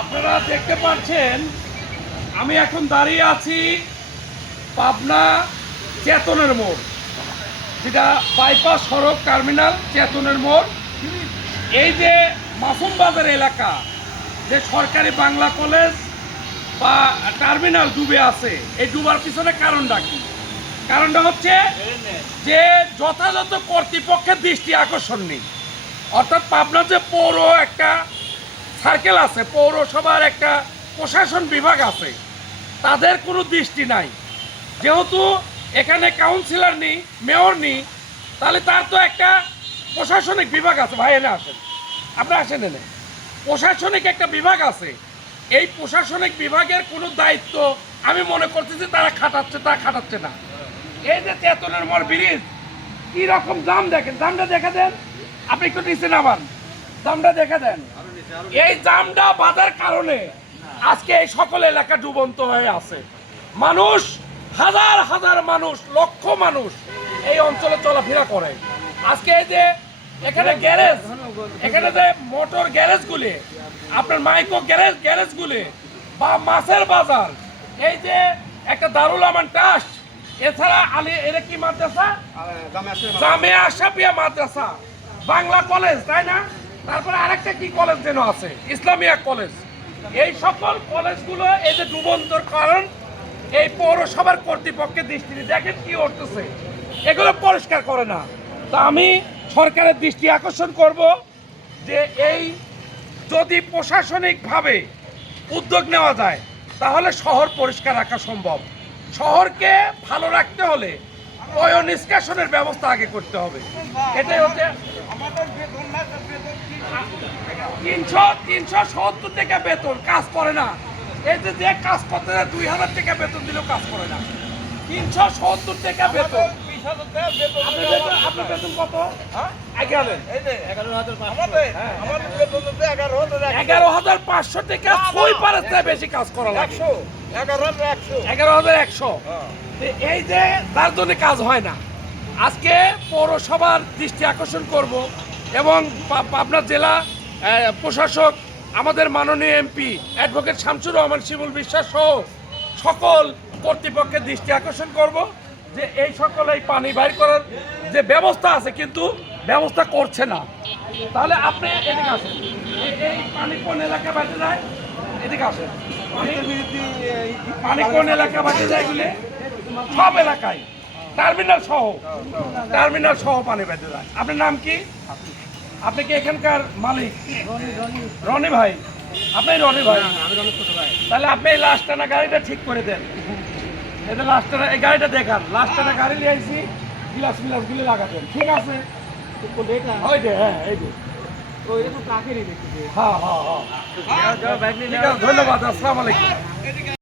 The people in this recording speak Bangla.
আপনারা দেখতে পাচ্ছেন আমি এখন দাঁড়িয়ে আছি পাবনা চেতনের মোড়, যেটা বাইপাস সড়ক টার্মিনাল চেতনের মোড়। এই যে মাসুম বাজার এলাকা, যে সরকারি বাংলা কলেজ বা টার্মিনাল ডুবে আছে, এই ডুবার পিছনে কারণটা কি? কারণটা হচ্ছে যে যথাযথ কর্তৃপক্ষের দৃষ্টি আকর্ষণ নেই। অর্থাৎ পাবনা যে পৌর একটা সার্কেল আছে, পৌরসভার একটা প্রশাসন বিভাগ আছে, তাদের কোনো দৃষ্টি নাই। যেহেতু এখানে কাউন্সিলর নেই, মেয়র নেই, তাহলে তার তো একটা প্রশাসনিক বিভাগ আছে। ভাই এনে আসেন, আপনি আসেন এনে। প্রশাসনিক একটা বিভাগ আছে, এই প্রশাসনিক বিভাগের কোনো দায়িত্ব আমি মনে করতেছি তারা খাটাচ্ছে, তা খাটাচ্ছে না। এই যে চেতনের মোড় ব্রিজ, কি রকম জাম দেখেন, জামটা দেখে দেন। আপনি একটু নিচে নামান, জামটা দেখে দেন। এই জামটা বাঁধার কারণে আজকে এই সকল এলাকা ডুবন্ত হয়ে আছে। মানুষ, হাজার হাজার মানুষ, লক্ষ মানুষ এই অঞ্চলে চলাফেরা করে। আজকে এই যে এখানে গ্যারেজ, এখানে যে মোটর গ্যারেজগুলি, আপনার মাইক্রো গ্যারেজগুলি বা মাছের বাজার, এই যে একটা দারুল আমান ট্রাস্ট, এছাড়া এরা কি মাদ্রাসা, জামিয়া আশরাফিয়া মাদ্রাসা, বাংলা কলেজ, তাই না? তারপরে আরেকটা কি কলেজ যেন আছে, ইসলামিয়া কলেজ। এই সকল কলেজগুলো এই যে ডুবন্তর কারণ এই পৌরসভার কর্তৃপক্ষের দৃষ্টিতে দেখেন কি করতেছে, এগুলো পরিষ্কার করে না। তা আমি সরকারের দৃষ্টি আকর্ষণ করব যে এই যদি প্রশাসনিকভাবে উদ্যোগ নেওয়া যায় তাহলে শহর পরিষ্কার রাখা সম্ভব। শহরকে ভালো রাখতে হলে নিষ্কাশনের ব্যবস্থা আগে করতে হবে। এটাই হচ্ছে 370 টাকা বেতন, কাজ করে না। এই যে কাজ করতে 2000 টাকা বেতন দিলেও কাজ করে না। 370 টাকা বেতন। আপনার বেতন কত? 11,500 টাকা। ছয় পারের চেয়ে বেশি কাজ করা লাগে। 11,100। এই যে তার জন্য কাজ হয় না। আজকে পৌরসভার দৃষ্টি আকর্ষণ করব এবং পাবনা জেলা প্রশাসক, আমাদের মাননীয় এমপি অ্যাডভোকেট শামসুর রহমান শিমুল বিশ্বাস সহ সকল কর্তৃপক্ষের দৃষ্টি আকর্ষণ করব যে এই সকল এই পানি বাইর করার যে ব্যবস্থা আছে কিন্তু ব্যবস্থা করছে না। তাহলে আপনি এদিকে আসেন, এই পানি কোন এলাকা বেঁচে যায়, এদিকে আসেন। পানি কোন এলাকা বেঁচে যায় এগুলি সব এলাকায়, টার্মিনাল সহ পানি বেঁচে যায়। আপনার নাম কি? আপনি কি এখানকার মালিক? রনি ভাই। আপনি রনি ভাই? তাহলে আপনি এই লাস্ট টানা গাড়িটা ঠিক করে দেন। এটা লাস্ট টানা, এই গাড়িটা দেখান, লাস্ট টানা গাড়ি নিয়ে আসি, গিলাস গুলি লাগাতেন। ঠিক আছে? হ্যাঁ এই যে হ্যাঁ, ধন্যবাদ। আসসালামু আলাইকুম।